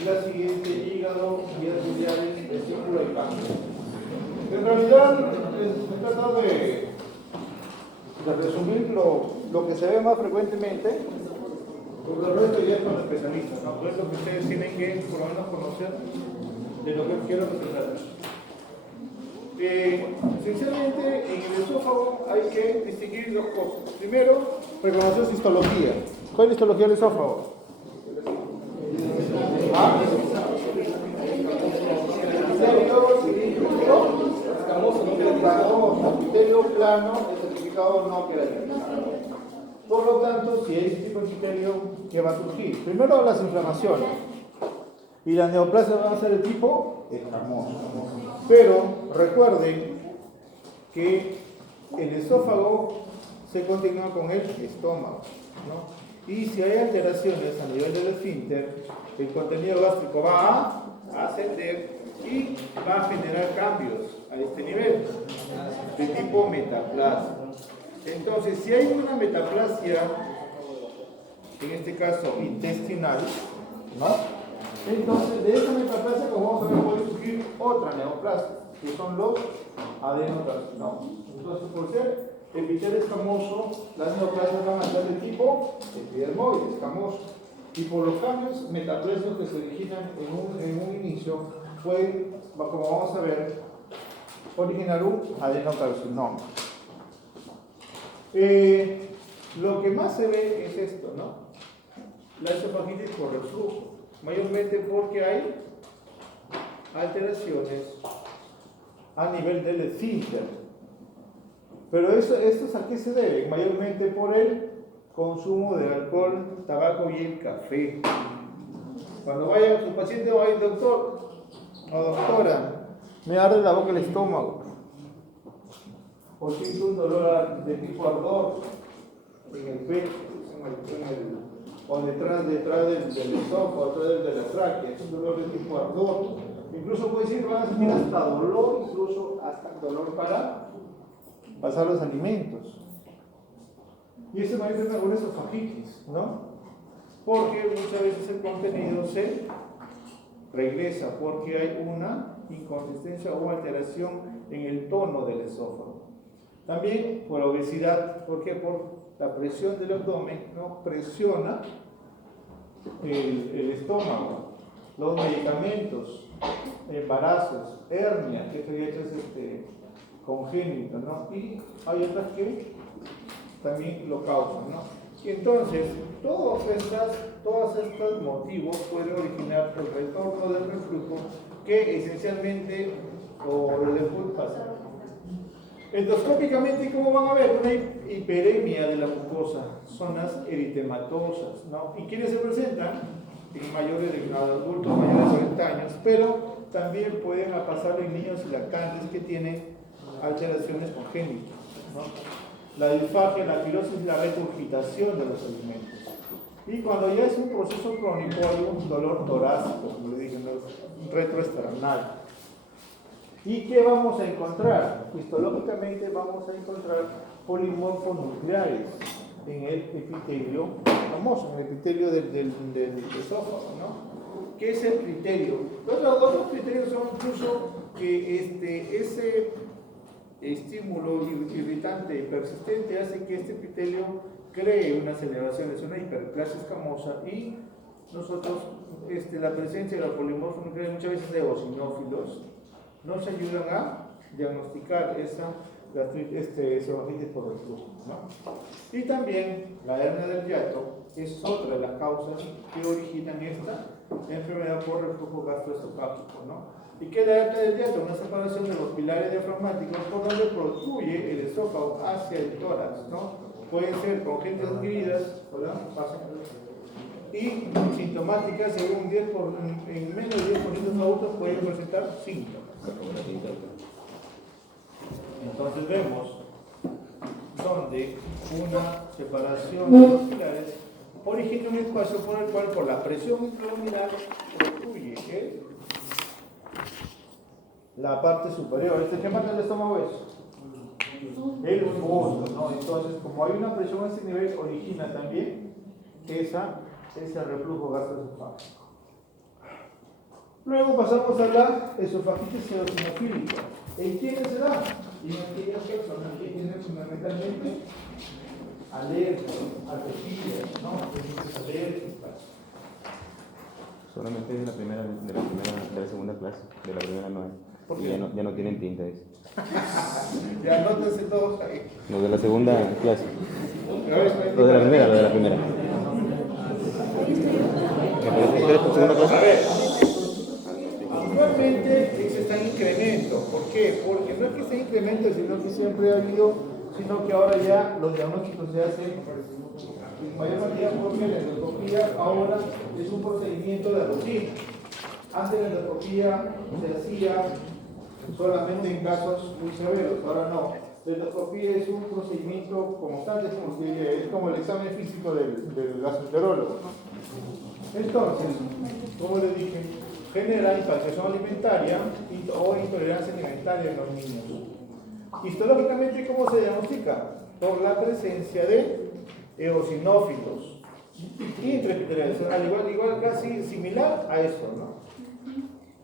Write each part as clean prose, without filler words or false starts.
y la siguiente, hígado, vías biliares, vesícula y páncreas. En realidad, se trata de resumir lo que se ve más frecuenmente, porque el resto ya es con especialistas, ¿no? Por eso que ustedes tienen que, por lo menos, conocer de lo que quiero que se trata. Esencialmente, en el esófago hay que distinguir dos cosas. Primero, reconocer su histología. ¿Cuál es la histología del esófago? ¿Ah? Epitelio plano, el certificado no queda identificado. Por lo tanto, si hay ese tipo de epitelio, ¿qué va a surgir? Primero, las inflamaciones. Y las neoplasias van a ser de tipo escamoso. Pero recuerden que el esófago se continúa con el estómago, ¿no? Y si hay alteraciones a nivel del esfínter, el contenido gástrico va a ascender y va a generar cambios a este nivel de tipo metaplasia. Entonces, si hay una metaplasia, en este caso intestinal, ¿no? Entonces, de esa metaplasia, como vamos a ver, puede surgir otra neoplasia, que son los adenocarcinomas. Entonces, por ser epitelio escamoso, las neoplasias van a ser de tipo epidermoide, escamoso. Y por los cambios metaplásicos que se originan en un inicio, pueden, como vamos a ver, originar un adenocarcinoma. Lo que más se ve es esto, ¿no? La esofagitis por reflujo. Mayormente porque hay alteraciones a nivel del esfínter. Pero ¿estos a qué se deben? Mayormente por el consumo de alcohol, tabaco y el café. Cuando vaya su paciente va a ir, doctor o doctora, me arde la boca el estómago, o siento un dolor de tipo ardor en el pecho, o detrás del esófago, detrás de la tráquea, es un dolor de tipo ardor. Incluso puede decir, van a sentir hasta dolor, incluso hasta dolor para pasar los alimentos. Y eso me dice una esofagitis, ¿no? Porque muchas veces el contenido se regresa porque hay una inconsistencia o alteración en el tono del esófago. También por obesidad, porque por la presión del abdomen, ¿no? Presiona el estómago, los medicamentos, embarazos, hernia, que esto ya es congénito, ¿no? Y hay otras que también lo causan, ¿no? Y entonces, todos estos motivos pueden originar el retorno del reflujo que esencialmente, o después pasa. Endoscópicamente, ¿cómo van a ver? Una hiperemia de la mucosa, zonas eritematosas, ¿no? ¿Y quiénes se presentan? En mayores de adultos mayores de 40 años, pero también pueden pasar en niños lactantes que tienen alteraciones congénitas, ¿no? La disfagia, la pirosis y la regurgitación de los alimentos. Y cuando ya es un proceso crónico, hay un dolor torácico, como le dije, un retroesternal. ¿Y qué vamos a encontrar? Histológicamente vamos a encontrar polimorfonucleares en el epitelio famoso, en el epitelio del esófago, ¿no? ¿Qué es el criterio? Los otros criterios son incluso que ese estímulo irritante y persistente hace que este epitelio cree unas elevaciones, una hiperplasia escamosa, y nosotros, la presencia de la polimorfonucleares muchas veces de eosinófilos nos ayudan a diagnosticar esa esofagitis por reflujo, ¿no? Y también la hernia del hiato es otra de las causas que originan esta enfermedad por reflujo gastroesofágico, ¿no? ¿Y qué es la hernia del hiato? Una separación de los pilares diafragmáticos por donde protruye el esófago hacia el tórax, ¿no? Pueden ser congénitas adquiridas, ¿verdad? Y sintomáticas, según en menos de 10% de adultos pueden presentar síntomas. Entonces vemos donde una separación de los pilares origina un espacio por el cual, por la presión intraluminal, protruye la parte superior. ¿Qué mata el estómago es? El fondo, ¿no? Entonces, como hay una presión a ese nivel, origina también ese reflujo gastroesofágico. Luego pasamos a la esofagitis eosinofílica. ¿En quiénes se da? En aquellas personas que tienen fundamentalmente alergias, alergias, ¿no? Alérgicas. Solamente de la segunda clase, de la primera no hay. ¿Por Y qué? ya no tienen tinta, dice. Ya anótense todos ahí. Los de la segunda clase. A ver, Los de la primera, los de la primera. ¿Me parece que eres por segunda clase? A ver, actualmente está en incremento. ¿Por qué? Porque no es que esté en incremento, sino que siempre ha habido, sino que ahora ya los diagnósticos se hacen en mayor medida porque la endoscopía ahora es un procedimiento de rutina. Antes la endoscopía se hacía solamente en casos muy severos, ahora no. La endoscopía es un procedimiento constante, es como el examen físico del gastroenterólogo, ¿no? Entonces, como les dije, genera inflamación alimentaria o intolerancia alimentaria en los niños. Histológicamente, ¿cómo se diagnostica? Por la presencia de eosinófilos intraepiteliales, al igual casi similar a esto, ¿no?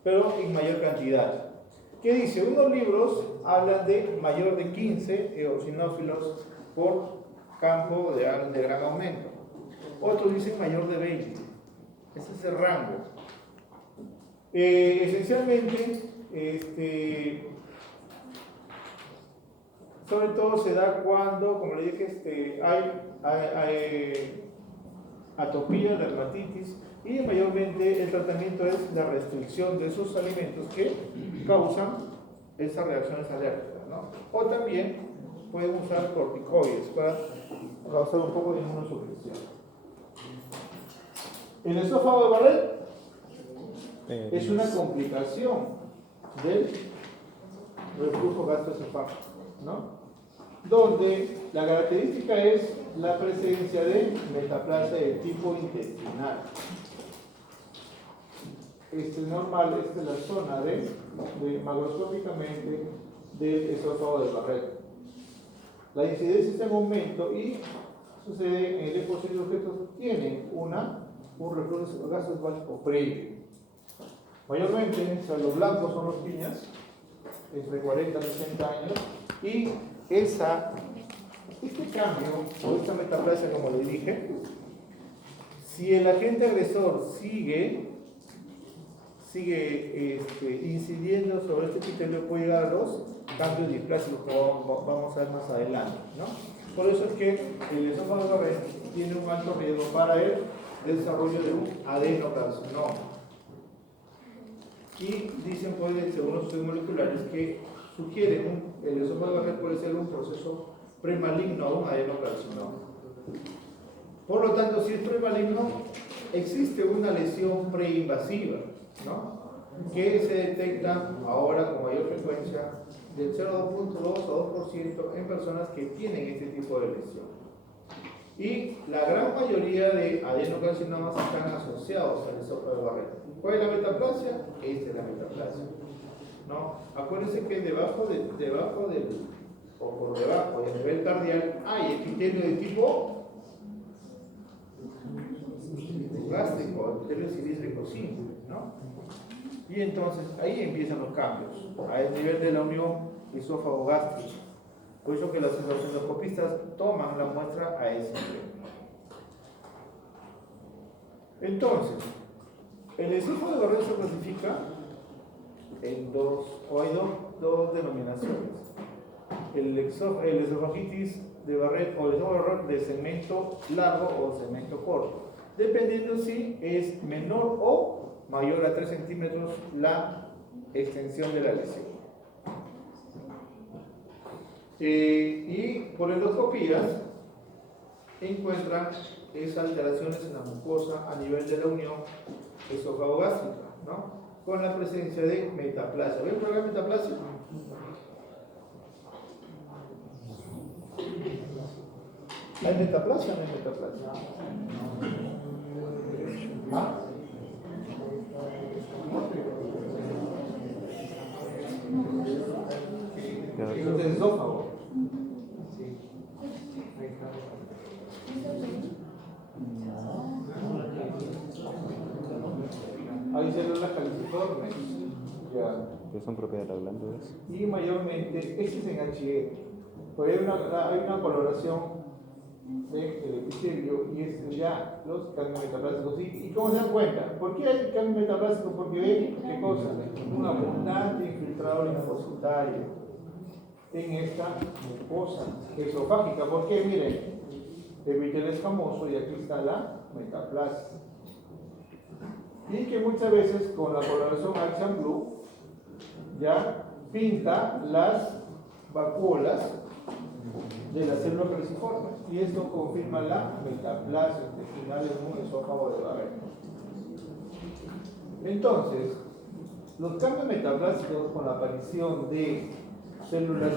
Pero en mayor cantidad. ¿Qué dice? Unos libros hablan de mayor de 15 eosinófilos por campo de gran aumento. Otros dicen mayor de 20. Ese es el rango. Esencialmente, sobre todo se da cuando, como le dije, hay atopía, dermatitis, y mayormente el tratamiento es la restricción de esos alimentos que causan esas reacciones alérgicas, ¿no? O también pueden usar corticoides para causar un poco de inmunosupresión. El esófago de Barrett es una complicación del reflujo gastroesofágico, ¿no? Donde la característica es la presencia de metaplasia de tipo intestinal. Este es normal, esta es la zona de macroscópicamente del esófago de Barrett. La incidencia está en aumento y sucede en el eco de objetos que tienen un reflujo gastroesofágico previo. Mayormente, los blancos son los piñas, entre 40 y 60 años, y este cambio, o esta metaplasia, como le dije, si el agente agresor sigue incidiendo sobre este epitelio, puede llegar a los cambios displásicos que vamos a ver más adelante, ¿no? Por eso es que el esófago de Barrett tiene un alto riesgo para el desarrollo de un adenocarcinoma. Y dicen, pues, según los estudios moleculares, que sugieren el esófago de Barrett puede ser un proceso premaligno o un adenocarcinoma. Por lo tanto, si es premaligno, existe una lesión preinvasiva, ¿no? Que se detecta ahora con mayor frecuencia del 0,2% a 2% en personas que tienen este tipo de lesión. Y la gran mayoría de adenocarcinomas están asociados al esófago de Barrett. ¿Cuál es la metaplasia? Esta es la metaplasia, ¿no? Acuérdense que debajo o por debajo del nivel cardial hay epitelio de tipo gástrico, epitelio cilíndrico simple, ¿no? Y entonces ahí empiezan los cambios, a nivel de la unión esófago-gástrica. Por eso que los endoscopistas toman la muestra a ese nivel. Entonces, el esófago de Barrett se clasifica en dos denominaciones. El esofagitis de Barrett o el esófago de Barrett de segmento largo o segmento corto, dependiendo si es menor o mayor a 3 centímetros la extensión de la lesión. Y por endoscopías encuentran esas alteraciones en la mucosa a nivel de la unión esófago-gástrica, ¿no? Con la presencia de metaplasia. ¿Ven por acá metaplasia? ¿Hay metaplasia o no hay metaplasia? ¿Ah? Eso es esófago. hay células caliciformes. Ya. Que son propiedad de las glándulas. Y mayormente, este es en HE. Pues hay una coloración del epitelio y es ya los cambios metaplásicos. ¿Y cómo se dan cuenta? ¿Por qué hay cambios metaplásicos? Porque ven, ¿qué cosa? Un abundante infiltrado linfocitario en esta mucosa esofágica. ¿Por qué? Miren, el epitelio escamoso y aquí está la metaplasia. Y que muchas veces con la coloración Axiom Blue ya pinta las vacuolas de las células caliciformes y esto confirma la metaplasia intestinal en un esófago de Barré. Entonces, los cambios metaplásicos con la aparición de células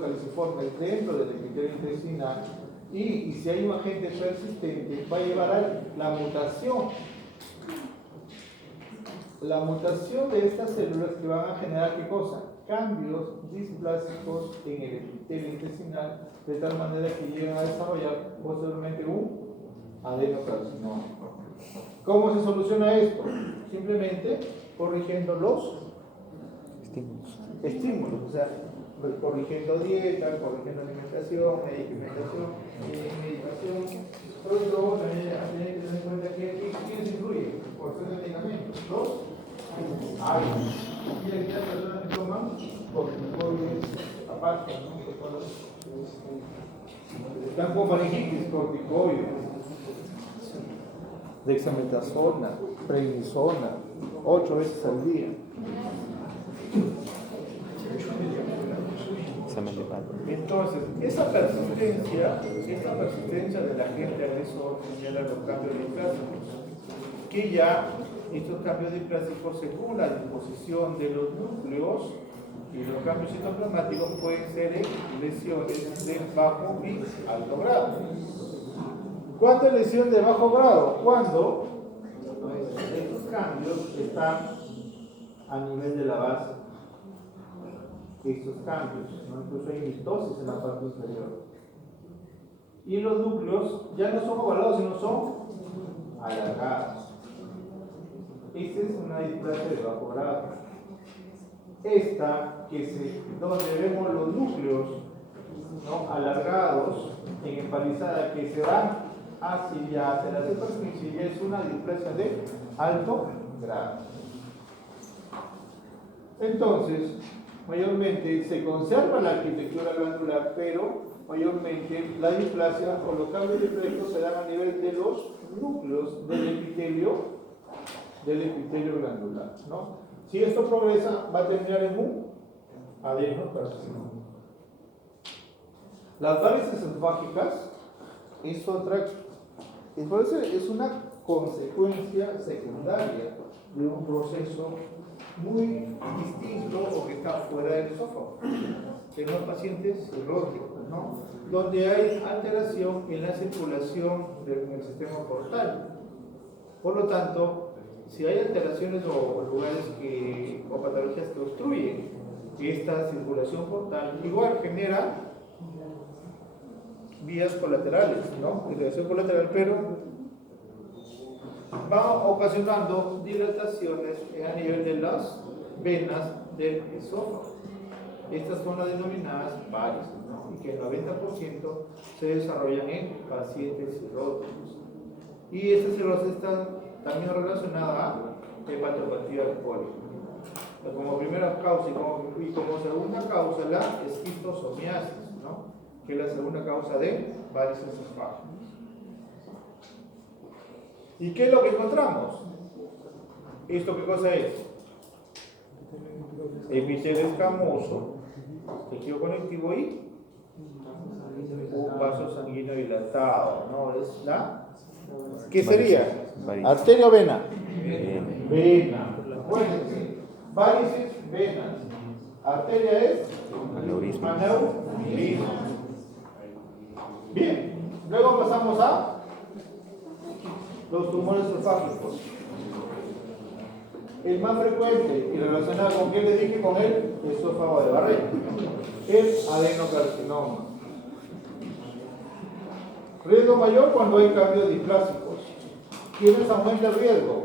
caliciformes dentro del epitelio intestinal y si hay un agente persistente va a llevar a la mutación de estas células que van a generar ¿qué cosa? Cambios displásicos en el epitelio intestinal de tal manera que llegan a desarrollar posteriormente un adenocarcinoma. ¿Cómo se soluciona esto? Simplemente corrigiendo los estímulos, o sea, corrigiendo dieta, corrigiendo alimentación, medicación. Sobre todo también hay que tener en cuenta que ¿quiénes influyen? Por ser de medicamentos, los hábitos. Y aquí las personas que toman corticoides, aparte, están con faringitis, corticoides, dexametasona, prednisona, 8 veces al día. Entonces, esa persistencia del agente agresor señala los cambios displásicos, que ya estos cambios displásicos, según la disposición de los núcleos y los cambios citoplasmáticos, pueden ser en lesiones de bajo y alto grado. ¿Cuánto es lesión de bajo grado? Cuando estos cambios están a nivel de la base. Estos cambios, ¿no? Incluso hay mitosis en la parte inferior. Y los núcleos ya no son ovalados, sino son alargados. Esta es una displasia de bajo grado. Esta, donde vemos los núcleos, ¿no?, alargados, en empalizada, que se van hacia la superficie, ya es una displasia de alto grado. Entonces, mayormente se conserva la arquitectura glandular, pero mayormente la displasia o los cambios de efecto se dan a nivel de los núcleos del epitelio glandular, ¿no? Si esto progresa, va a terminar en un adenocarcinoma. Las varices esofágicas es una consecuencia secundaria de un proceso muy distinto o que está fuera del esófago, en los pacientes cirróticos, ¿no?, donde hay alteración en la circulación del sistema portal. Por lo tanto, si hay alteraciones o lugares o patologías que obstruyen esta circulación portal, igual genera vías colaterales, ¿no?, irrigación colateral, pero va ocasionando dilataciones a nivel de las venas del esófago. Estas son las denominadas varices, ¿no?, y que el 90% se desarrollan en pacientes cirróticos. Y esta cirrosis está también relacionada a hepatopatía alcohólica. Como primera causa y como segunda causa la esquistosomiasis, ¿no?, que es la segunda causa de varices esofágicas. ¿Y qué es lo que encontramos? ¿Esto qué cosa es? Epitelio escamoso, tejido conectivo y un vaso sanguíneo dilatado, ¿no? Es la... ¿Qué sería? ¿Arteria o vena? Vena. Acuérdense. Varices, venas. Arteria es aneurisma. Bien. Luego pasamos a los tumores esofágicos. El más frecuente y relacionado con qué le dije, con el esófago de Barré, el adenocarcinoma. Riesgo mayor cuando hay cambios displásicos. ¿Quiénes aumenta el riesgo?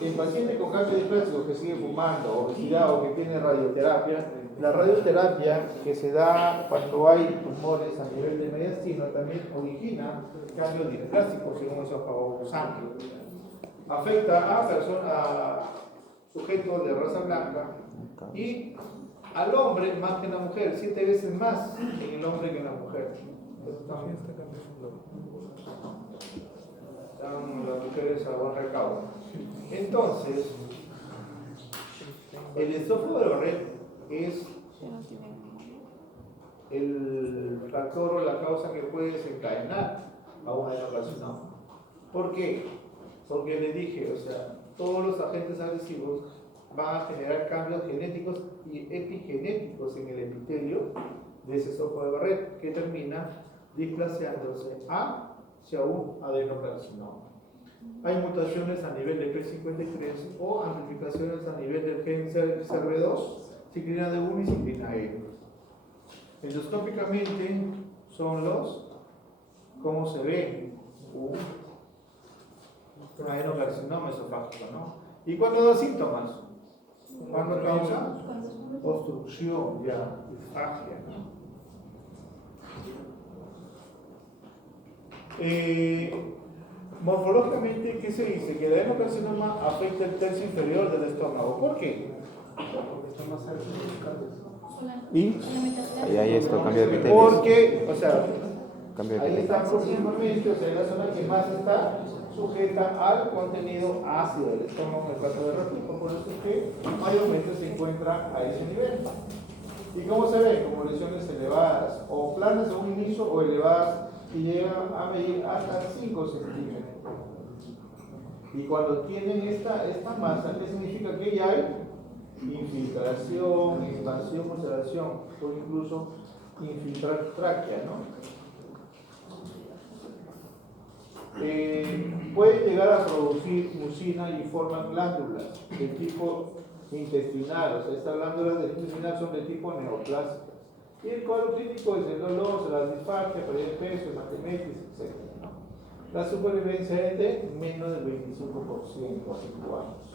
el paciente con cambio displásico que sigue fumando, obesidad o que tiene radioterapia, la radioterapia que se da cuando hay tumores a nivel de mediastino también origina cambios displásicos en un esófago sangre. Afecta a personas, a sujetos de raza blanca y al hombre más que en la mujer, 7 veces más en el hombre que en la mujer. Están las mujeres a buen recaudo. Entonces, el esófago de Barrett es el factor o la causa que puede desencadenar a un adenocarcinoma. ¿Por qué? Porque le dije, o sea, todos los agentes agresivos van a generar cambios genéticos y epigenéticos en el epitelio de ese esófago de Barrett, que termina displaciándose hacia un adenocarcinoma. Hay mutaciones a nivel de P53 o amplificaciones a nivel del gen CERV2, ciclina de 1 y ciclina E. Endoscópicamente son ¿cómo se ve? Un adenocarcinoma esofágico, ¿no? ¿Y cuándo da síntomas? ¿Cuándo causa? Obstrucción, ya, disfagia, ¿no? Morfológicamente, ¿qué se dice? Que el adenocarcinoma afecta el tercio inferior del estómago. ¿Por qué? Porque está más alto de los cambios. Y ahí esto cambio de epitelio. Porque, o sea, Cambio de ahí epitelio. está aproximadamente, o sea, es la zona que más está sujeta al contenido ácido del estómago en el caso de reflujo. Por eso es que mayormente se encuentra a ese nivel. ¿Y cómo se ve? Como lesiones elevadas, o planas a un inicio o elevadas, y llegan a medir hasta 5 centímetros. Y cuando tienen esta masa, ¿qué significa? Que ya hay infiltración, expansión, ulceración, o incluso infiltrar tráquea, ¿no? Puede llegar a producir mucina y forman glándulas de tipo intestinal, o sea, estas glándulas intestinales son de tipo neoplásicas. Y el cuadro clínico es el dolor, la disfagia, pérdida de peso, hematemesis, etc. ¿No? La supervivencia es de menos del 25% a 5 años.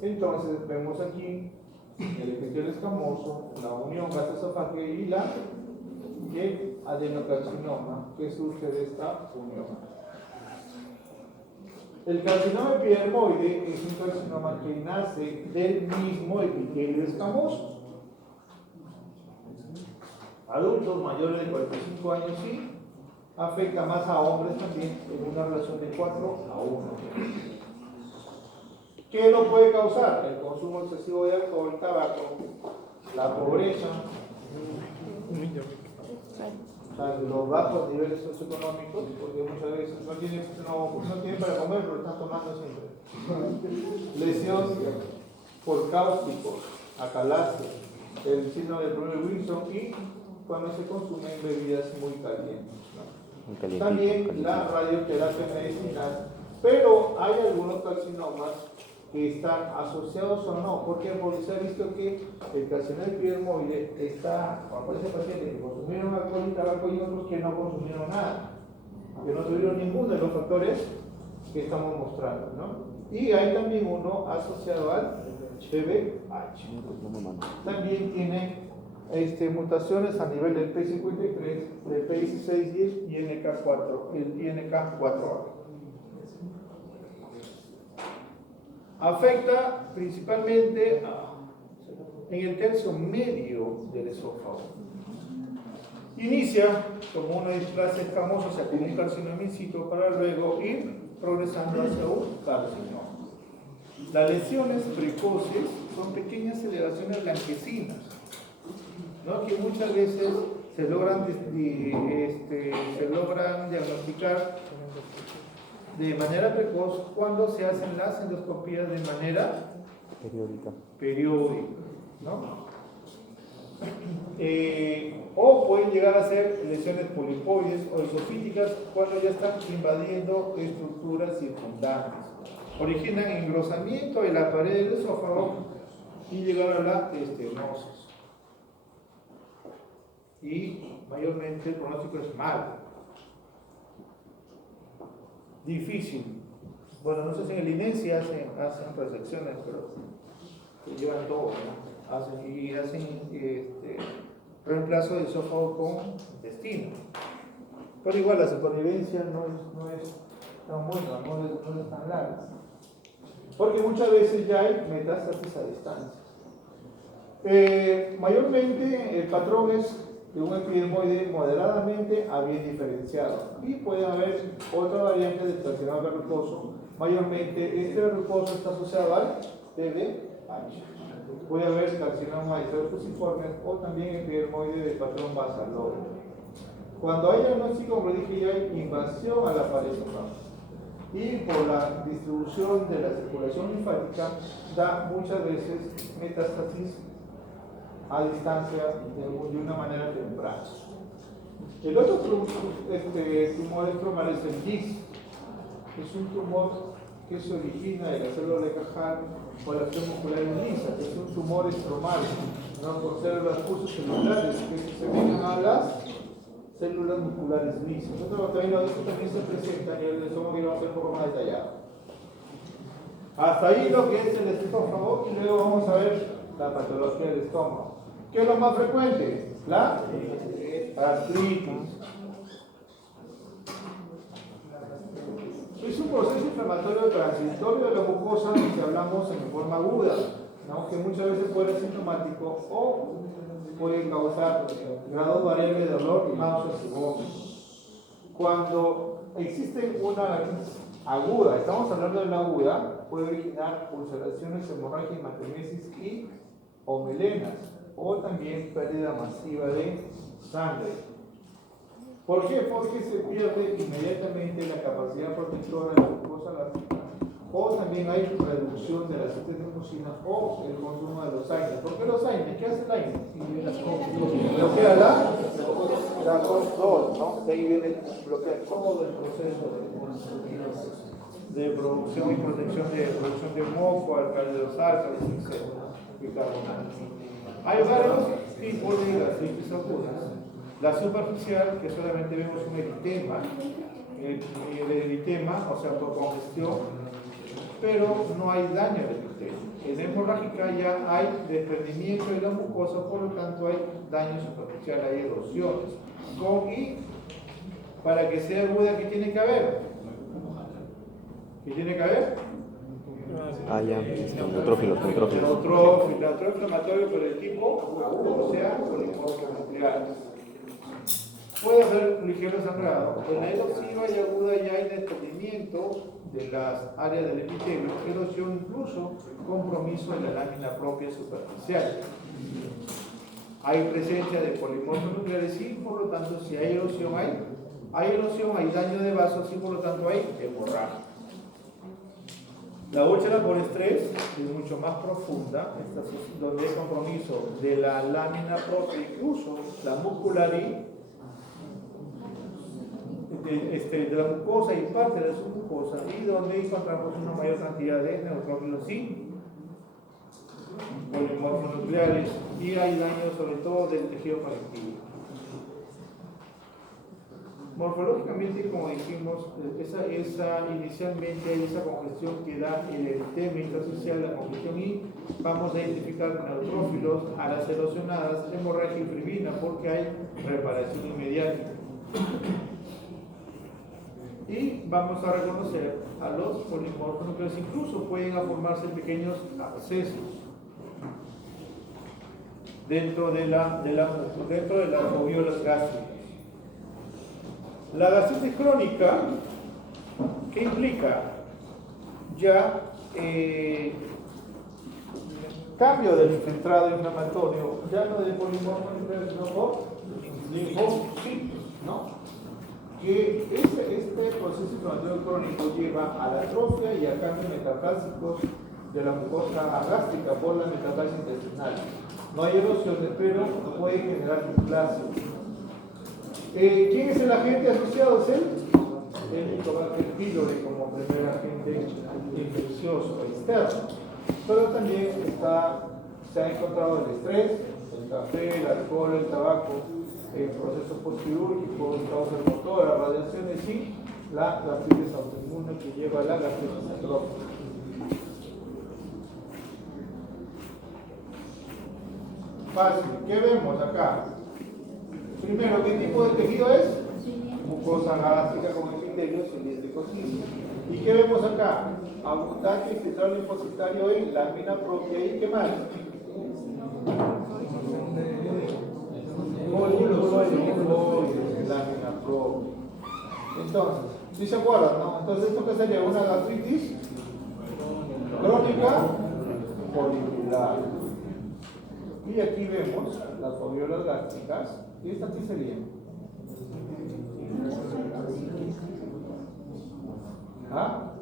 Entonces, vemos aquí el epitelio escamoso, la unión gastroesofágica y el adenocarcinoma que surge de esta unión. El carcinoma epidermoide es un carcinoma que nace del mismo epitelio escamoso. Adultos mayores de 45 años sí, afecta más a hombres también en una relación de 4:1. ¿Qué lo puede causar? El consumo excesivo de alcohol, tabaco, la pobreza, los bajos niveles socioeconómicos, porque muchas veces no tienen para comer, pero están tomando siempre. Lesión por cáusticos, acalasia, el síndrome del problema de Wilson y cuando se consumen bebidas muy calientes, ¿no? También la radioterapia medicinal, pero hay algunos carcinomas que están asociados o no, porque se ha visto que el carcinoma epidermoide está, cuando ese paciente que consumieron alcohol y tabaco y otros que no consumieron nada, que no tuvieron ninguno de los factores que estamos mostrando, ¿no? Y hay también uno asociado al VH. También tiene mutaciones a nivel del P53, del P1610 y NK4, el INK4A. Afecta principalmente en el tercio medio del esófago. Inicia como una displasia escamosa, o sea, como un carcinoma in situ, para luego ir progresando hacia un carcinoma. Las lesiones precoces son pequeñas elevaciones blanquecinas, ¿no? Que muchas veces se logran diagnosticar de manera precoz cuando se hacen las endoscopías de manera periódica, ¿no? O pueden llegar a ser lesiones polipoides o esofíticas cuando ya están invadiendo estructuras circundantes. Originan engrosamiento de la pared del esófago y llegar a la estenosis. Y mayormente el pronóstico es malo, difícil, bueno, no sé si en el INE sí hacen resecciones, pero que llevan todo, ¿no? Hacen reemplazo de esófago con intestino. Pero igual la supervivencia no es tan buena, no es tan larga. Porque muchas veces ya hay metástasis a distancia. Mayormente el patrón es de un epidermoide moderadamente a bien diferenciado. Y puede haber otra variante del carcinoma verrucoso. Mayormente este verrucoso está asociado al TDAH. Puede haber carcinoma de fusiformes o también epidermoide del patrón basal doble. Cuando hay diagnóstico, como dije, ya hay invasión a la pared somal. Y por la distribución de la circulación linfática da muchas veces metástasis a distancia de una manera temprana. El otro tumor estromal es el GIST. Es un tumor que se origina de la célula de Cajal o la acción muscular lisa, que es un tumor estromal, no por células celulares que se semejan a las células musculares lisas. Esto también se presenta y el estómago va a ser un poco más detallado. Hasta ahí lo que es el estómago y luego vamos a ver la patología del estómago. ¿Qué es lo más frecuente? La artritis. Es un proceso inflamatorio transitorio de la mucosa que hablamos en forma aguda, ¿no? Que muchas veces puede ser sintomático o puede causar grados variables de dolor, náuseas y vómitos. Cuando existe una artritis aguda, estamos hablando de la aguda, puede originar ulceraciones, hemorragia, hematemesis y o melenas, o también pérdida masiva de sangre. ¿Por qué? Porque se pierde inmediatamente la capacidad protectora de la mucosa gástrica, o también hay reducción de la síntesis de mucina o el consumo de los AINES. ¿Por qué los AINES? ¿Qué hace el AINES? Bloquea la COX-2, ¿no? De ahí viene bloquear todo el proceso de producción y protección de moco, alcalde de los álcalis, etc. Bicarbonato. Hay varios tipos de gastritis agudas. La superficial, que solamente vemos un eritema, el eritema, o sea, por congestión, pero no hay daño al epitelio. En hemorrágica ya hay desprendimiento de la mucosa, por lo tanto hay daño superficial, hay erosiones. Y para que sea aguda, ¿qué tiene que haber? ¿Qué tiene que haber? Neutrófilo. Neutrófilo inflamatorio, pero el tipo agudo, o sea, polimorfo nuclear. Puede haber ligero sangrado. En la erosiva y aguda ya hay desprendimiento de las áreas del epitelio, erosión, incluso compromiso de la lámina propia superficial. Hay presencia de polimorfos nucleares y por lo tanto si hay erosión, hay daño de vasos y por lo tanto hay hemorragia. La úlcera por estrés es mucho más profunda, donde hay compromiso de la lámina propia, incluso la muscularis, de la mucosa y parte de su mucosa, y donde encontramos una mayor cantidad de neutrófilos y polimorfos nucleares, y hay daño sobre todo del tejido conectivo. Morfológicamente, como dijimos, inicialmente hay esa congestión que da el eritema intersticial, la congestión, y vamos a identificar neutrófilos a las erosionadas, hemorragia y fibrina, porque hay reparación inmediata. Y vamos a reconocer a los polimorfos nucleares, incluso pueden formarse pequeños abscesos dentro de las alveolas gástricas. La gastritis crónica, ¿qué implica? Ya cambio del infiltrado inflamatorio, ya no de polimorfos nucleares, sino por linfocitos, ¿no? Que este proceso inflamatorio crónico lleva a la atrofia y a cambios metastásicos de la mucosa gástrica por la metaplasia intestinal. No hay erosiones, pero puede generar displasia. ¿Quién es el agente asociado? Es el Helicobacter pylori como primer agente infeccioso externo. Pero también se ha encontrado el estrés, el café, el alcohol, el tabaco, el proceso postquirúrgico, causas motoras, radiaciones y la gastritis autoinmune que lleva a la gastritis atrófica. Fácil. ¿Qué vemos acá? Primero, ¿qué tipo de tejido es? Mucosa gástrica con epitelio cilíndrico cis. ¿Y qué vemos acá? Abundante infiltrado linfocitario en lámina propia. ¿Y qué más? Folículo linfoide, lámina propia. Entonces, ¿sí se acuerdan, no? Entonces, ¿esto qué sería? Una gastritis crónica folicular. Y aquí vemos las foliolas gástricas. ¿Y estas qué serían? ¿Ah?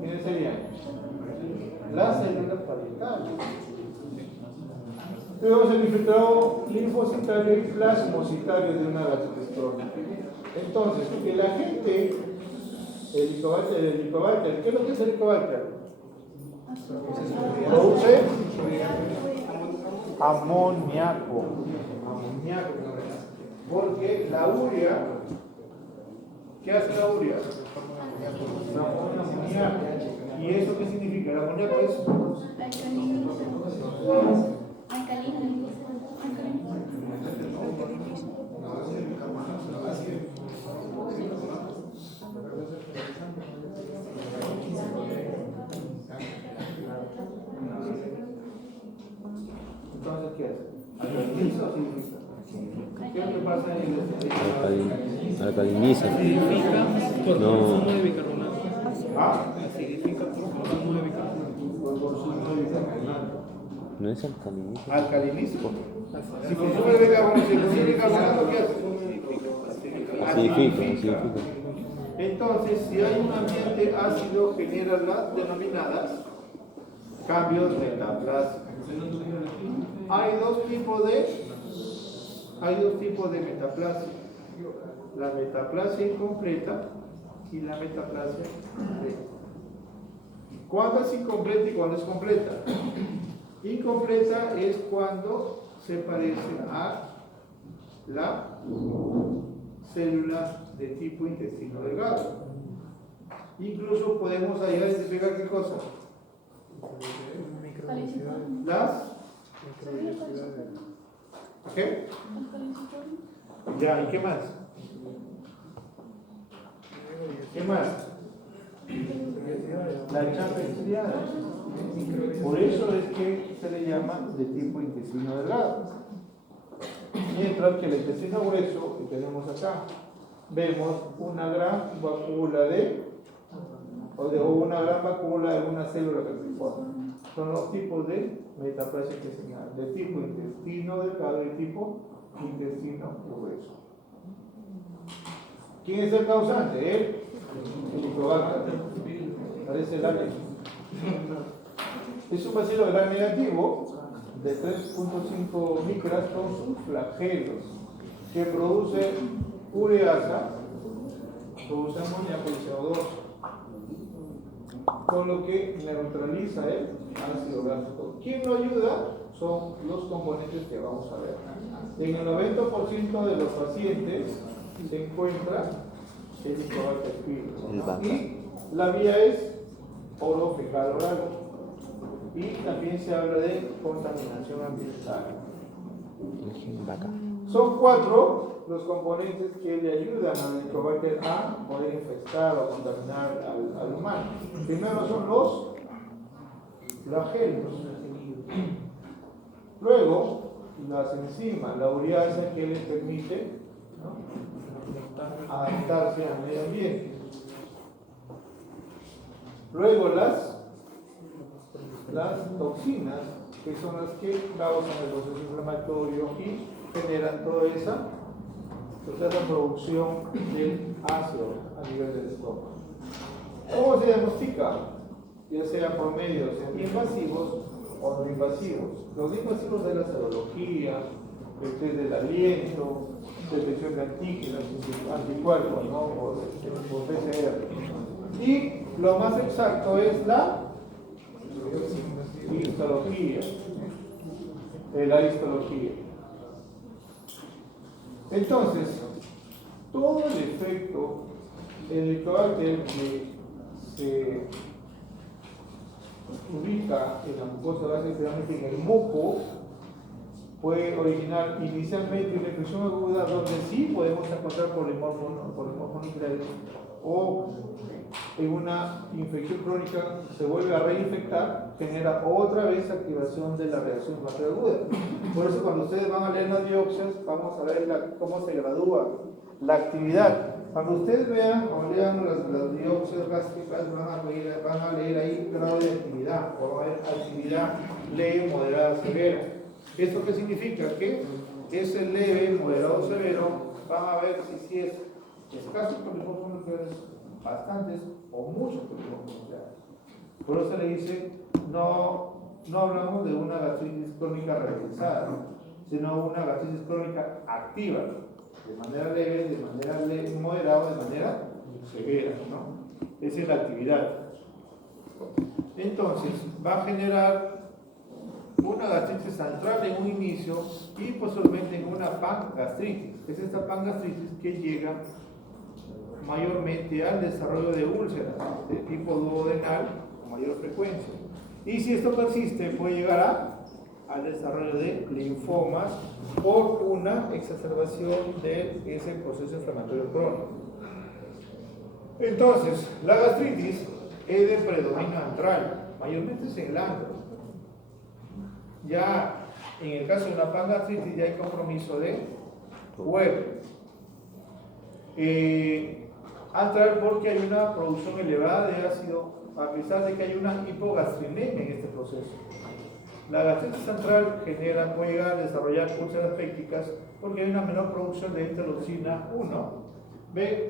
¿Quiénes serían? Las células parietales. Tenemos el infiltrado linfocitario y plasmocitario de una gastritis crónica. Entonces, el agente, el helicobacter, ¿qué es lo que es el helicobacter? Produce amoníaco. Porque la urea, ¿qué hace la urea? Amoníaco. ¿Y eso qué significa? El amoníaco es entonces, ¿qué hace? ¿Alcaliniza o acidifica? ¿Qué es lo que pasa en el Alcaliniza. Acidifica por No. consumo de bicarbonato. ¿Ah? Acidifica por consumo de bicarbonato. Por consumo de bicarbonato. No es alcaliniza. ¿Alcaliniza? Si consume bicarbonato, si consume bicarbonato, ¿qué hace? Acidifica. Entonces, si hay un ambiente ácido, genera las denominadas cambios metaplásmicos. Hay dos tipos de metaplasia. La metaplasia incompleta y la metaplasia completa. ¿Cuándo es incompleta y cuándo es completa? Incompleta es cuando se parece a la célula de tipo intestino delgado. Incluso podemos ahí identificar qué cosa. Las ¿qué? Ya, ¿y qué más? ¿Qué más? La chapa estriada. Por eso es que se le llama de tipo intestino delgado. Mientras que el intestino grueso que tenemos acá, vemos una gran vacúola o una gran vacúola de una célula calciforme. Son los tipos de metaplasia intestinal, de tipo intestino delgado y tipo intestino grueso. ¿Quién es el causante? El helicobacter. Parece el alien. Es un bacilo gram negativo de 3.5 micras con sus flagelos que produce ureasa, produce amoníaco y CO2, con lo que neutraliza el ácido gástrico. ¿Quién lo ayuda? Son los componentes que vamos a ver. En el 90% de los pacientes se encuentra el Helicobacter pylori. Y la vía es oro fecal oral. Y también se habla de contaminación ambiental. Son 4 los componentes que le ayudan al Helicobacter a poder infectar o contaminar al humano. Primero son los flagelos. Luego, las enzimas, la ureasa que les permite, ¿no?, adaptarse al medio ambiente. Luego las toxinas, que son las que causan el proceso inflamatorio y generan toda esa producción del ácido a nivel del estómago. ¿Cómo se diagnostica? Ya sea por medios invasivos o no invasivos. Los invasivos de la serología, el test del aliento, detección de antígenos, anticuerpos, ¿no?, o PCR. Y lo más exacto es la histología. La histología. Entonces, todo el efecto el helicobacter que se ubica en la mucosa base, especialmente en el moco, puede originar inicialmente una infección aguda donde sí podemos encontrar polimorfo nucleares, o en una infección crónica se vuelve a reinfectar, genera otra vez activación de la reacción inflamatoria aguda. Por eso cuando ustedes van a leer las biopsias, vamos a ver cómo se gradúa la actividad. Cuando ustedes vean o lean las biopsias gástricas, van a leer ahí grado de actividad, o va a haber actividad leve, moderada, severa. ¿Esto qué significa? Que es el leve, moderado, severo. Van a ver si es escaso polimorfo nucleares, bastantes o muchos polimorfos nucleares. Por eso se le dice, no hablamos de una gastritis crónica ralentizada, sino una gastritis crónica activa, de manera leve, moderada, de manera severa, ¿no? Esa es la actividad. Entonces, va a generar una gastritis central en un inicio y posteriormente en una pangastritis. Es esta pangastritis que llega mayormente al desarrollo de úlceras de tipo duodenal con mayor frecuencia. Y si esto persiste, puede llegar al desarrollo de linfomas por una exacerbación de ese proceso inflamatorio crónico. Entonces, la gastritis es de predominio antral, mayormente es en el antro. Ya en el caso de una pangastritis ya hay compromiso de huevo. Antral porque hay una producción elevada de ácido, a pesar de que hay una hipogastrinemia en este proceso. La gastritis antral puede llegar a desarrollar úlceras pépticas porque hay una menor producción de interleucina 1,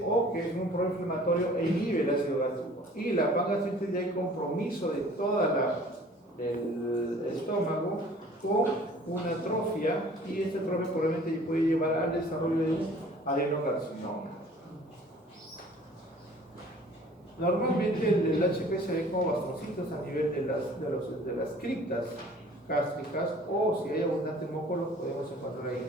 o que es un proinflamatorio e inhibe el ácido gástrico. Y la pangastritis ya hay compromiso de del estómago con una atrofia, y esta atrofia probablemente puede llevar al desarrollo de un adenocarcinoma. Normalmente el HP se ve como bastoncitos a nivel de las criptas gástricas, o si hay abundante moco lo podemos encontrar ahí.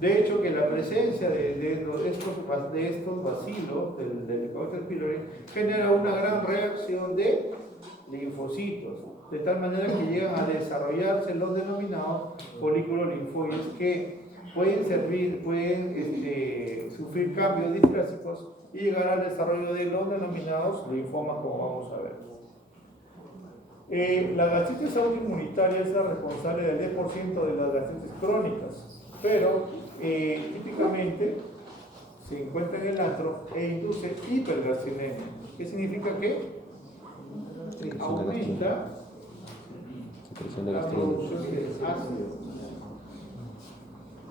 De hecho, que la presencia de estos bacilos del Helicobacter pylori genera una gran reacción de linfocitos, de tal manera que llegan a desarrollarse los denominados folículos linfoides, que pueden sufrir cambios displásicos y llegar al desarrollo de los denominados linfomas, como vamos a ver. La gastritis autoinmunitaria es la responsable del 10% de las gastritis crónicas, pero típicamente se encuentra en el antro e induce hipergastrinemia. ¿Qué significa que? Aumenta la producción de ácido.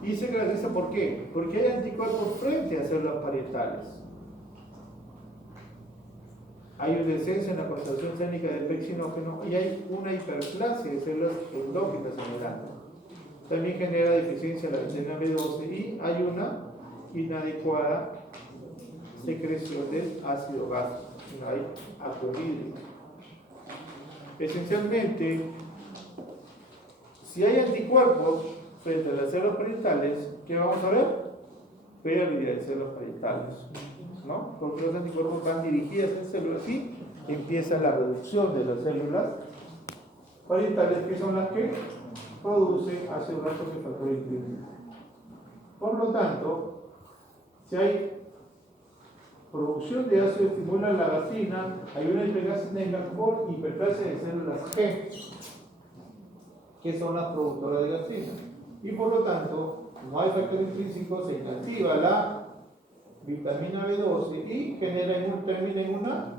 Y se caracteriza ¿por qué? Porque hay anticuerpos frente a células parietales. Hay una descenso en la concentración técnica del pexinógeno y hay una hiperplasia de células endógenas en el antro. También genera deficiencia de la vitamina B12 y hay una inadecuada secreción del ácido gástrico. Hay acuerdo. Esencialmente, si hay anticuerpos frente a las células parietales, ¿qué vamos a ver? Pérdida de células parietales, ¿no? Porque los anticuerpos van dirigidos en células y empieza la reducción de las células parietales, que son las que producen ácido láctico y factor inclusivo. Por lo tanto, si hay producción de ácido estimula la gastrina, hay una hipergastrinemia por hiperplasia de células G, que son las productoras de gastrina. Y por lo tanto, no hay factor intrínseco, se inactiva la vitamina B12 y termina en una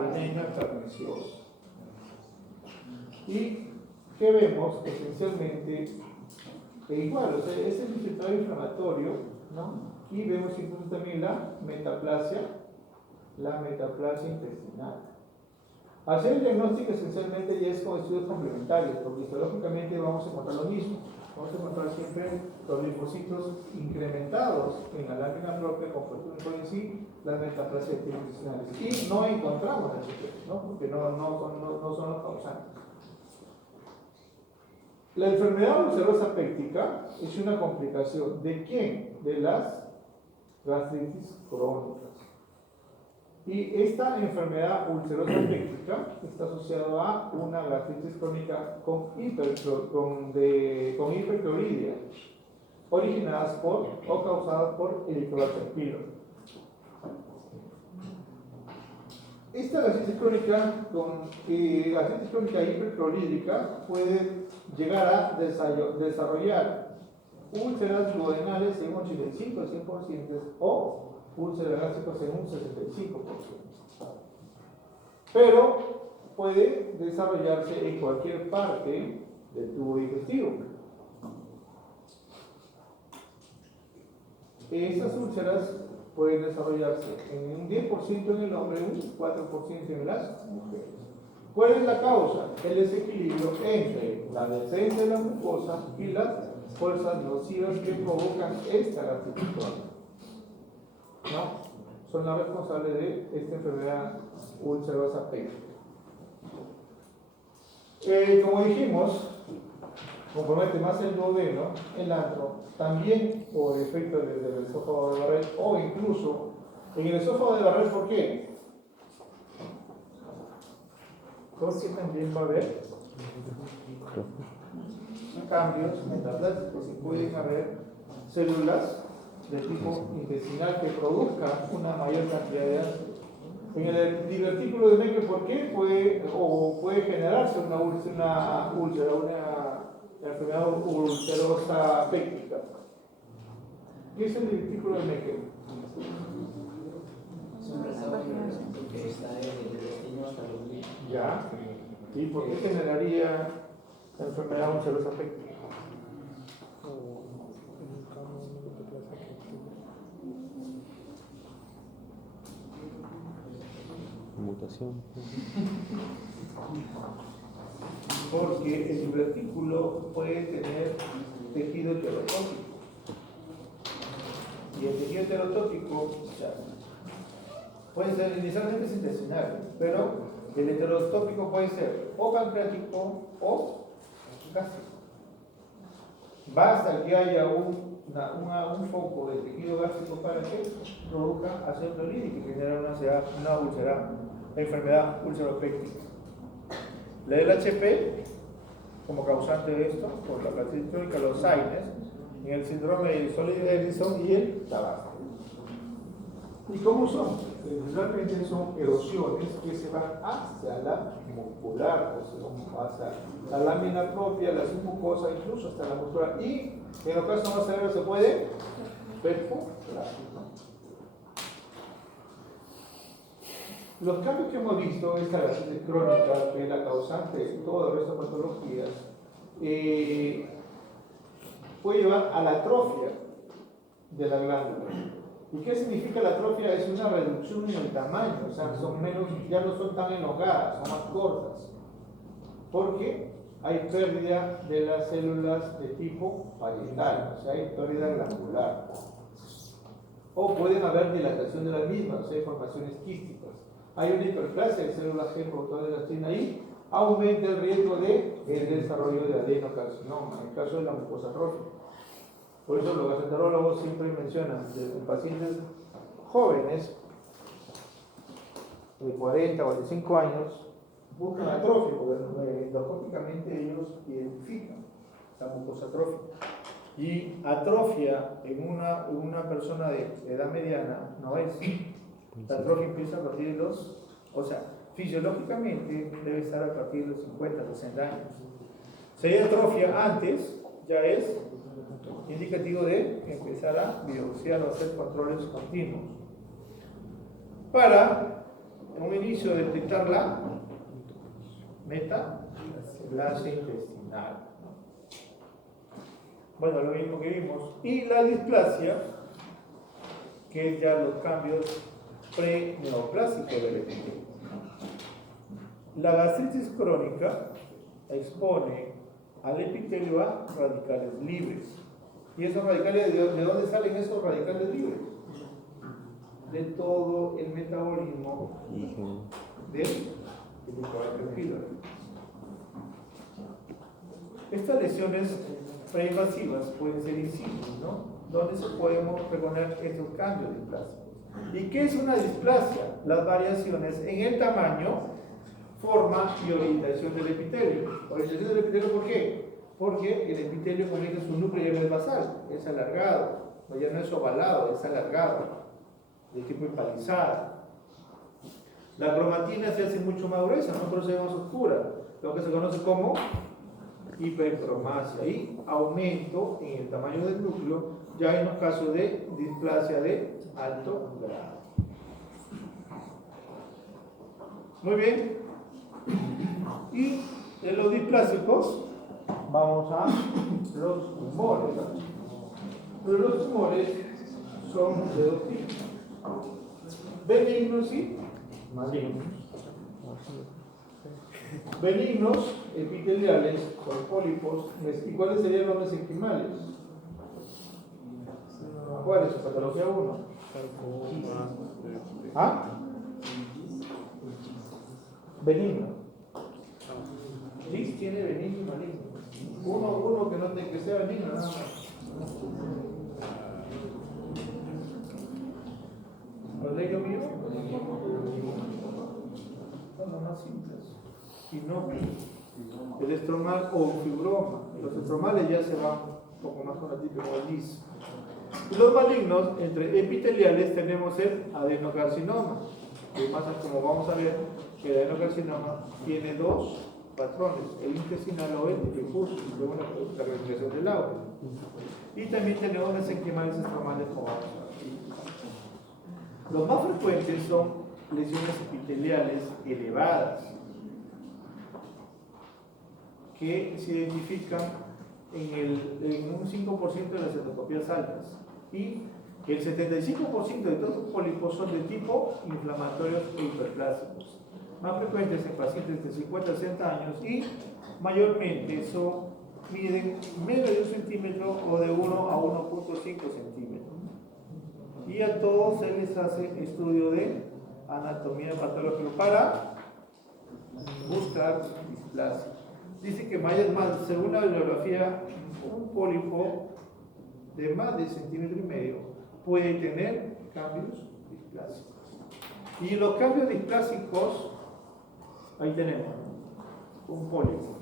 anemia perniciosa. ¿Y qué vemos? Esencialmente, igual, o sea, es el infiltrado inflamatorio, ¿no? Y vemos incluso también la metaplasia intestinal. Hacer el diagnóstico esencialmente ya es con estudios complementarios, porque histológicamente vamos a encontrar lo mismo. Vamos a encontrar siempre los linfocitos incrementados en la lámina propia con por en sí las metaplasias intestinales. Y no encontramos el secreto, ¿no? Porque no son los causantes. La enfermedad ulcerosa péptica es una complicación ¿de quién? De las gastritis crónicas. Y esta enfermedad ulcerosa péptica está asociada a una gastritis crónica con hiperclorhidria, originadas por o causadas por Helicobacter pylori. Esta gastritis crónica hiperclorhídrica puede llegar a desarrollar úlceras duodenales en un 85 al 100% o úlceras gástricas en un 65%. Pero puede desarrollarse en cualquier parte del tubo digestivo. Esas úlceras pueden desarrollarse en un 10% en el hombre y un 4% en las mujeres. ¿Cuál es la causa? El desequilibrio entre la defensa de la mucosa y las fuerzas nocivas que provocan esta gastritis crónica. ¿No? Son las responsables de esta enfermedad ulcerosa péptica. Como dijimos, compromete más el duodeno, el antro, también por efecto del esófago de Barrett o incluso en el esófago de Barrett. ¿Por qué? Porque también va a haber cambios metaplásticos y pueden haber células de tipo intestinal que produzcan una mayor cantidad de ácido. En el divertículo de Meckel, ¿por qué? Puede generarse una úlcera, una enfermedad ulcerosa péptica. ¿Qué es el divertículo de Meckel? Es un rezago que está desde el intestino hasta los oídos. Ya. ¿Y por qué generaría la enfermedad ulcerosa péptica? Mutación. Porque el divertículo puede tener tejido heterotópico. Y el tejido heterotópico, o sea, puede ser inicialmente es intestinal, pero el heterotópico puede ser o pancreático o gástrico. Basta que haya un foco de tejido gástrico para que produzca ácido clorhídrico y genere una enfermedad ulceropéptica. La del HP, como causante de esto, por la gastritis crónica, los AINES, en el síndrome de Solid-Edison y el tabaco. ¿Y cómo son? Realmente son erosiones que se van hacia la muscular, o sea, hacia la lámina propia, la submucosa, incluso hasta la muscular. Y en los casos más severos se puede perforar. Los cambios que hemos visto en esta gastritis crónica, que es la causante de todo el resto de patologías, puede llevar a la atrofia de la glándula. ¿Y qué significa la atrofia? Es una reducción en el tamaño, o sea, ya no son tan elongadas, son más cortas, porque hay pérdida de las células de tipo parietal, o sea, hay pérdida glandular. O pueden haber dilatación de las mismas, o sea, formaciones quísticas. Hay una hiperplasia de células G productoras de elastina y aumenta el riesgo de el desarrollo de adenocarcinoma, en el caso de la mucosa atrófica. Por eso los gastroenterólogos siempre mencionan en pacientes jóvenes de 40 o 45 años, buscan atrofia, porque endoscópicamente ellos identifican la mucosa atrófica. Y atrofia en una persona de edad mediana no es. La atrofia empieza a partir de fisiológicamente debe estar a partir de los 50, 60 años. Si hay atrofia antes, ya es indicativo de empezar a biopsiar o hacer controles continuos para en un inicio detectar la metaplasia intestinal. Bueno, lo mismo que vimos. Y la displasia, que es ya los cambios pre-neoplásicos del epitelio. La gastritis crónica expone al epitelio a radicales libres. ¿Y esos radicales, de dónde salen esos radicales libres? De todo el metabolismo del Helicobacter pylori. Estas lesiones preinvasivas pueden ser in situ, ¿no? Donde se podemos reconocer estos cambios displásicos. ¿Y qué es una displasia? Las variaciones en el tamaño, forma y orientación del epitelio. ¿Orientación del epitelio por qué? Porque el epitelio comienza su núcleo ya no es basal, es alargado, ya no es ovalado, es alargado, de tipo empalizado. La cromatina se hace mucho más gruesa, no por eso se ve más oscura, lo que se conoce como hipercromasia y aumento en el tamaño del núcleo, ya en los casos de displasia de alto grado. Muy bien. Y en los displásicos vamos a los tumores. Pero los tumores son de dos tipos: benignos y malignos. Benignos, epiteliales, son pólipos. ¿Y cuáles serían los mesenquimales? ¿Cuál es su patología 1? ¿Ah? Benigno. Liz tiene benigno y maligno. Uno que no tiene que sea benigno, nada más. ¿Lo leo mío? Son los más simples. Sinopio, el estromal o fibroma. Los estromales ya se van un poco más con la típica Liz. Los malignos, entre epiteliales, tenemos el adenocarcinoma. Y más como vamos a ver, que el adenocarcinoma tiene dos patrones: el intestinal o el difuso, según la regresión del agua. Y también tenemos mesenquimales estromales, como vamos a ver. Los más frecuentes son lesiones epiteliales elevadas, que se identifican en un 5% de las endoscopías altas. Y el 75% de todos los pólipos son de tipo inflamatorios e hiperplásicos, más frecuentes en pacientes de 50 a 60 años y mayormente miden menos de 1 centímetro o de 1 a 1,5 centímetros. Y a todos se les hace estudio de anatomía patológica para buscar displasia. Dice que según la bibliografía, un pólipo de más de 1,5 centímetros puede tener cambios displásicos. Y los cambios displásicos, ahí tenemos un pólipo.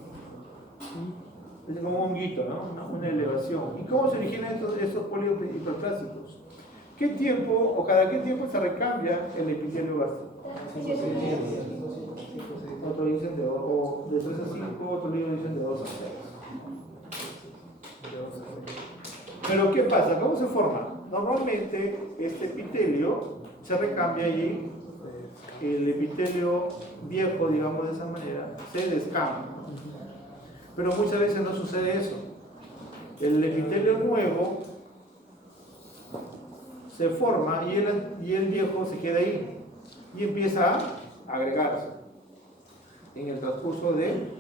Es como un honguito, ¿no? Una elevación. ¿Y cómo se originan estos pólipos hiperplásicos? ¿Qué tiempo o cada qué tiempo se recambia el epitelio gástrico? Otros dicen de 3 a 5, otros dicen de 2 a 6. Pero ¿qué pasa? ¿Cómo se forma? Normalmente este epitelio se recambia y el epitelio viejo, digamos de esa manera, se descama. Pero muchas veces no sucede eso. El epitelio nuevo se forma y el viejo se queda ahí y empieza a agregarse en el transcurso del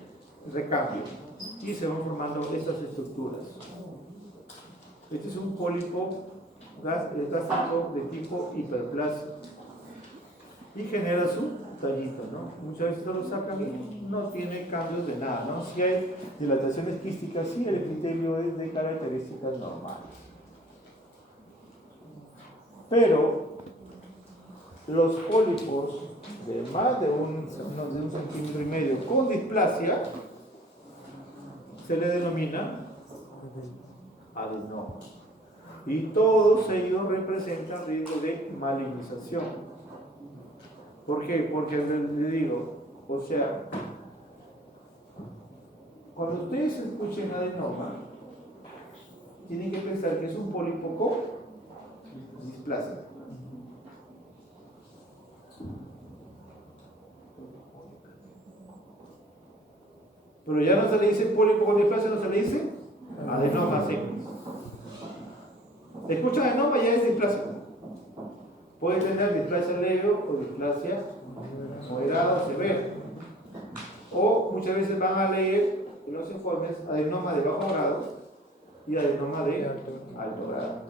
recambio y se van formando estas estructuras. Este es un pólipo gástrico de tipo hiperplásico y genera su tallito, ¿no? Muchas veces lo sacan y no tiene cambios de nada, ¿no? Si hay dilataciones quísticas, sí, el epitelio es de características normales. Pero los pólipos de más de 1,5 centímetros con displasia se le denomina adenoma. Y todos ellos representan riesgo de malignización. ¿Por qué? Porque le digo, o sea, cuando ustedes escuchen adenoma, tienen que pensar que es un pólipo con displasia. Pero ya no se le dice pólipo con displasia, no se le dice adenoma, sí. Escucha adenoma, ya es displasia. Puede tener displasia leve o displasia moderada o severa. O muchas veces van a leer en los informes adenoma de bajo grado y adenoma de alto grado.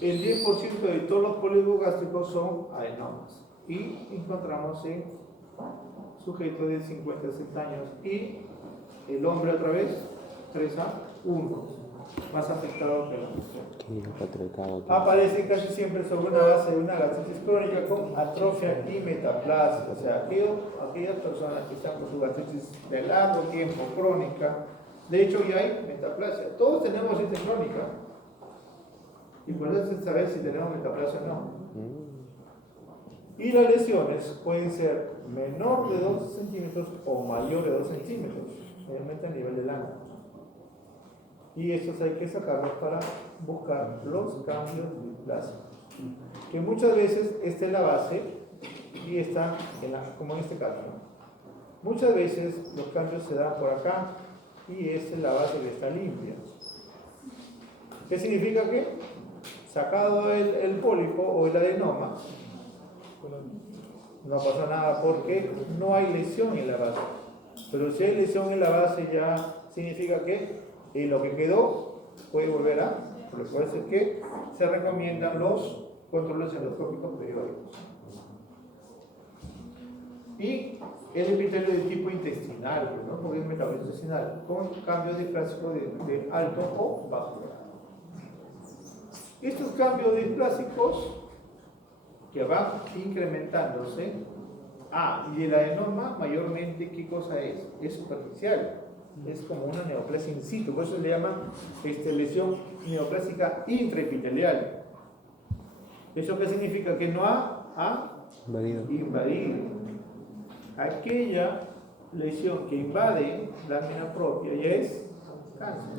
El 10% de todos los pólipos gástricos son adenomas y encontramos en sujetos de 50 a 60 años y el hombre otra vez 3 a 1, más afectado que la mujer. Sí, patriarcado. Aparece casi siempre sobre una base de una gastritis crónica con atrofia y metaplasia, o sea, aquellas personas que están con su gastritis de largo tiempo, crónica. De hecho, ya hay metaplasia. Todos tenemos gastritis crónica. Y por eso es saber si tenemos metaplasia o no. Y las lesiones pueden ser menor de 2 centímetros o mayor de 2 centímetros, obviamente a nivel del ano. Y estos hay que sacarlos para buscar los cambios displásicos. Que muchas veces esta es la base y está como en este caso, ¿no? Muchas veces los cambios se dan por acá y esta es la base que está limpia. ¿Qué significa que? Sacado el pólipo o el adenoma, no pasa nada porque no hay lesión en la base. Pero si hay lesión en la base ya significa que lo que quedó puede volver a, por lo cual es que se recomiendan los controles endoscópicos periódicos. Y el epitelio de tipo intestinal, ¿no? Porque es metabolismo intestinal, con cambios displásicos de alto o bajo grado. Estos cambios displásicos que van incrementándose, y el adenoma mayormente, ¿qué cosa es? Es superficial, es como una neoplasia in situ, por eso se le llama lesión neoplásica intraepitelial. ¿Eso qué significa? Que no ha invadido. Aquella lesión que invade la lámina propia ya es cáncer.